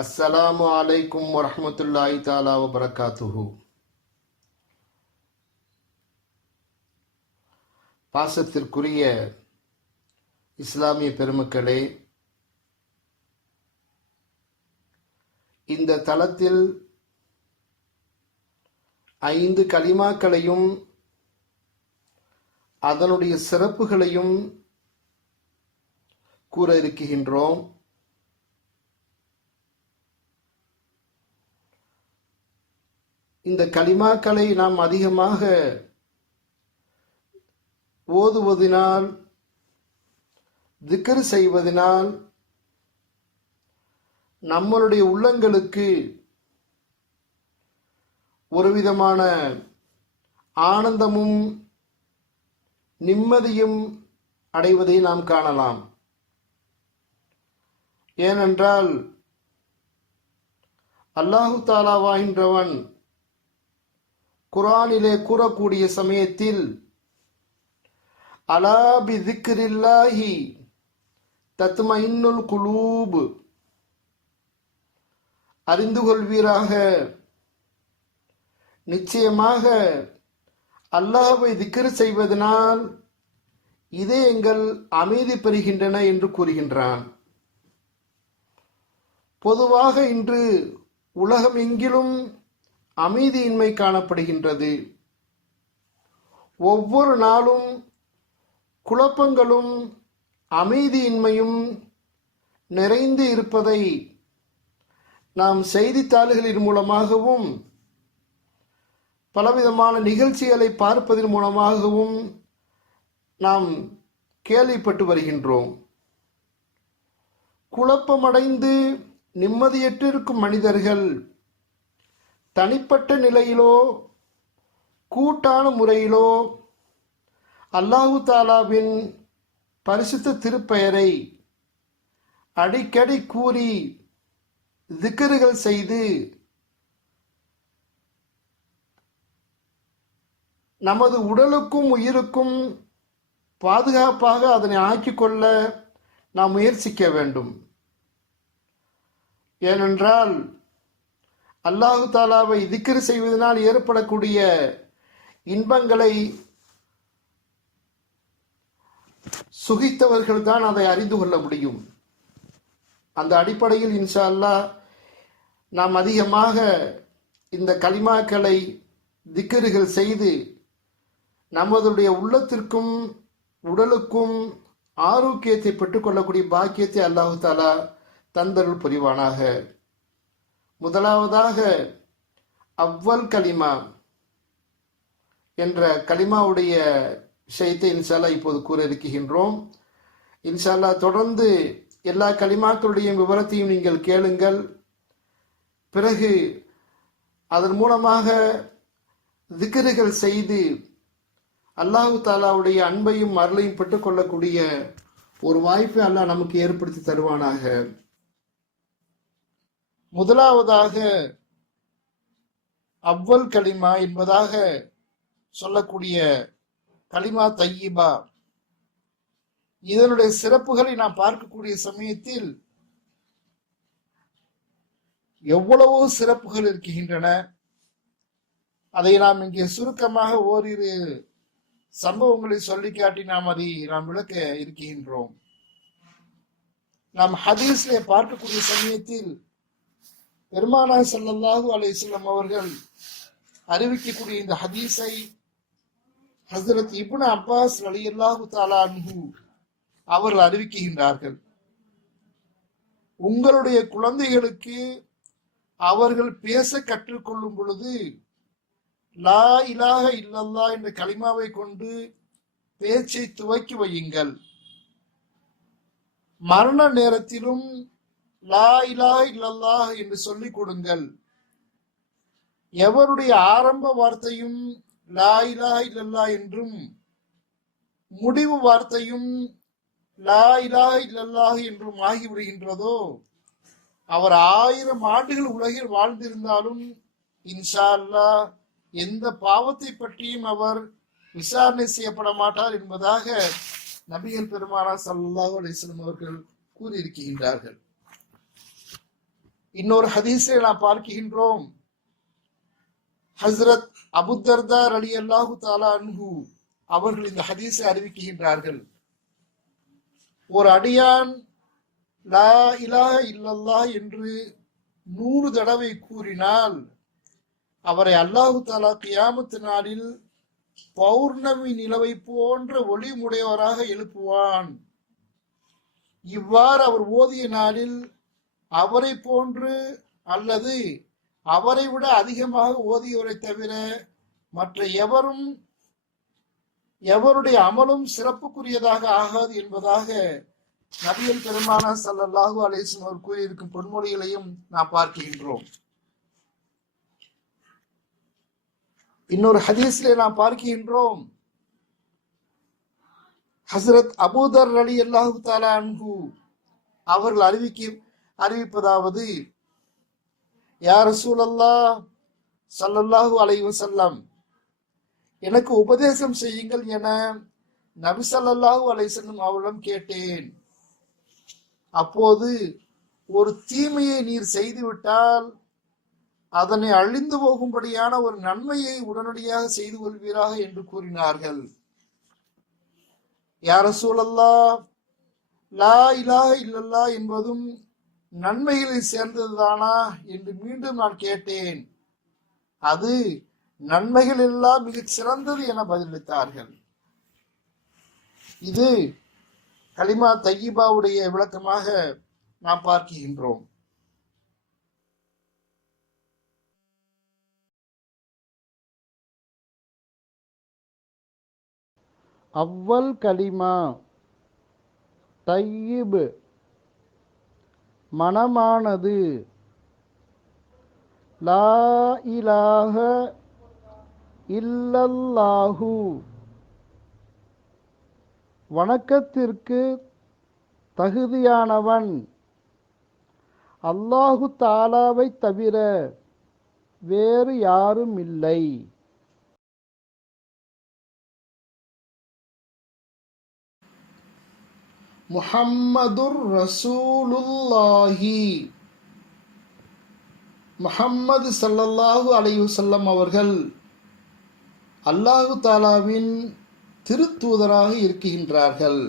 அஸ்ஸலாமு அலைக்கும் வரஹ்மத்துல்லாஹி தஆலா வபரகாத்துஹு. பாசத்திற்குரிய இஸ்லாமிய பெருமக்களே, இந்த தளத்தில் 5 கலிமாக்களையும் அதனுடைய சிறப்புகளையும் கூற இருக்கின்றோம். இந்த கலிமாக்களை நாம் அதிகமாக ஓதுவதினால், திக்ர் செய்வதனால் நம்மளுடைய உள்ளங்களுக்கு ஒரு விதமான ஆனந்தமும் நிம்மதியும் அடைவதை நாம் காணலாம். ஏனென்றால் அல்லாஹு தாலாவாகின்றவன் குர்ஆனிலே கூறக்கூடிய சமயத்தில் அலா பி திக்ரில்லாஹி தத்மஇன்னுல் குலூப், அறிந்து கொள்வீராக, நிச்சயமாக அல்லாஹ்வை திக்ர் செய்வதனால் இதயங்கள் அமைதி பெறுகின்றன என்று கூறுகின்றான். பொதுவாக இன்று உலகம் எங்கிலும் அமைதியின்மை காணப்படுகின்றது. ஒவ்வொரு நாளும் குழப்பங்களும் அமைதியின்மையும் நிறைந்து இருப்பதை நாம் செய்தித்தாள்களின் மூலமாகவும் பலவிதமான நிகழ்ச்சிகளை பார்ப்பதன் மூலமாகவும் நாம் கேள்விப்பட்டு வருகின்றோம். குழப்பமடைந்து நிம்மதியற்றிருக்கும் மனிதர்கள் தனிப்பட்ட நிலையிலோ கூட்டான முறையிலோ அல்லாஹு தாலாவின் பரிசுத்த திருப்பெயரை அடிக்கடி கூறி திக்ருகள் செய்து நமது உடலுக்கும் உயிருக்கும் பாதுகாப்பாக அதனை ஆக்கிக்கொள்ள நாம் முயற்சிக்க வேண்டும். ஏனென்றால் அல்லாஹு தாலாவை திக்ர் செய்வதனால் ஏற்படக்கூடிய இன்பங்களை சுகித்தவர்கள் தான் அதை அறிந்து கொள்ள முடியும். அந்த அடிப்படையில் இன்ஷா அல்லாஹ் நாம் அதிகமாக இந்த கலிமாக்களை திக்ருகள் செய்து நமதுடைய உள்ளத்திற்கும் உடலுக்கும் ஆரோக்கியத்தை பெற்றுக்கொள்ளக்கூடிய பாக்கியத்தை அல்லாஹு தாலா தந்தருள் புரிவானாக. முதலாவதாக அவ்வல் கலிமா என்ற கலிமாவுடைய விஷயத்தை இன்ஷா அல்லாஹ் இப்போது கூற இருக்கின்றோம். இன்ஷா அல்லாஹ் தொடர்ந்து எல்லா கலிமாக்களுடைய விவரத்தையும் நீங்கள் கேளுங்கள். பிறகு அதன் மூலமாக திக்ருகள் செய்து அல்லாஹு தாலாவுடைய அன்பையும் அருளையும் பெற்றுக்கொள்ளக்கூடிய ஒரு வாய்ப்பை அல்லாஹ் நமக்கு ஏற்படுத்தி தருவானாக. முதலாவதாக அவ்வல் கலிமா என்பதாக சொல்லக்கூடிய கலிமா தையிபா, இதனுடைய சிறப்புகளை நாம் பார்க்கக்கூடிய சமயத்தில் எவ்வளவோ சிறப்புகள் இருக்கின்றன. அதை நாம் இங்கே சுருக்கமாக ஓரிரு சம்பவங்களை சொல்லி காட்டி நாம் விளக்க இருக்கின்றோம். நாம் ஹதீஸ்ல பார்க்கக்கூடிய சமயத்தில் பெருமானார் ஸல்லல்லாஹு அலைஹி வஸல்லம் அவர்கள் அறிவிக்கக்கூடிய இந்த ஹதீஸை ஹஸ்ரத் இப்னு அப்பாஸ் ரலியல்லாஹு தஆலா அன்ஹு அவர்கள் அறிவிக்கின்றார்கள். உங்களுடைய குழந்தைகளுக்கு அவர்கள் பேச கற்றுக்கொள்ளும் பொழுது லா இலாஹ இல்லல்லாஹ் என்ற கலிமாவை கொண்டு பேச்சை துவக்கி வையுங்கள். மரண நேரத்திலும் லா இலாஹ இல்லல்லாஹ் என்று சொல்லிக் கொடுங்கள். எவருடைய ஆரம்ப வார்த்தையும் லா இலாஹ இல்லல்லாஹ் என்றும் முடிவு வார்த்தையும் லா இலாஹ இல்லல்லாஹ் என்றும் ஆகிவிடுகின்றதோ அவர் 1000 ஆண்டுகள் உலகில் வாழ்ந்திருந்தாலும் இன்ஷா அல்லாஹ் எந்த பாவத்தை பற்றியும் அவர் விசாரணை செய்யப்பட மாட்டார் என்பதாக நபிகள் பெருமானார் ஸல்லல்லாஹு அலைஹி வஸல்லம் அவர்கள் கூறியிருக்கின்றார்கள். இன்னொரு ஹதீஸை நாம் பார்க்கின்றோம், ஹஸ்ரத் அபூதர்தா ரலியல்லாஹு தஆலா அன்ஹு அவர்கள் இந்த ஹதீஸை அறிவிக்கின்றார்கள். ஒரு அடியான் லா இலாஹ இல்லல்லாஹ் என்று 100 தடவை கூறினால் அவரை அல்லாஹு தஆலா கியாமத் நாளில் பௌர்ணமி நிலவை போன்ற ஒளிமுடையவராக எழுப்புவான். இவ்வாறு அவர் ஓதிய நாளில் அவரை போன்று அல்லது அவரை விட அதிகமாக ஓதியவரை தவிர மற்ற எவருடைய அமலும் சிறப்புக்குரியதாக ஆகாது என்பதாக நபிகள் பெருமானார் ஸல்லல்லாஹு அலைஹி வஸல்லம் அவர் கூறியிருக்கும் பொன்மொழிகளையும் நாம் பார்க்கின்றோம். இன்னொரு ஹதீஸிலே நாம் பார்க்கின்றோம், ஹஸ்ரத் அபூதர் ரலியல்லாஹு தஆலா அன்ஹு அவர்கள் அறிவிப்பதாவது, யா ரசூலல்லாஹ் ஸல்லல்லாஹு அலைஹி வஸல்லம், எனக்கு உபதேசம் செய்யுங்கள் என நபி ஸல்லல்லாஹு அலைஹி வஸல்லம் அவரிடம் கேட்டேன். அப்போது, ஒரு தீமையை நீர் செய்துவிட்டால் அதனை அழிந்து போகும்படியான ஒரு நன்மையை உடனடியாக செய்து கொள்வீராக என்று கூறினார்கள். யா ரசூலல்லாஹ், லா இலாஹ இல்லல்லாஹ் என்பதும் நன்மைகளை சேர்ந்ததுதானா என்று மீண்டும் நான் கேட்டேன். அது நன்மைகள் எல்லாம் மிகச் சிறந்தது என பதிலளித்தார்கள். இது கலிமா தய்யிபாவுடைய விளக்கமாக நாம் பார்க்கின்றோம். அவ்வல் கலிமா தய்யிப் மனமானது, லா இலாஹ இல்லல்லாஹு வணக்கத்திற்கு தகுதியானவன் அல்லாஹு தாலாவை தவிர வேறு யாரும் இல்லை. முஹம்மதுர் ரசூலுல்லாஹி, முஹம்மது ஸல்லல்லாஹு அலைஹி வஸல்லம் அவர்கள் அல்லாஹு தாலாவின் திருத்தூதராக இருக்கின்றார்கள்.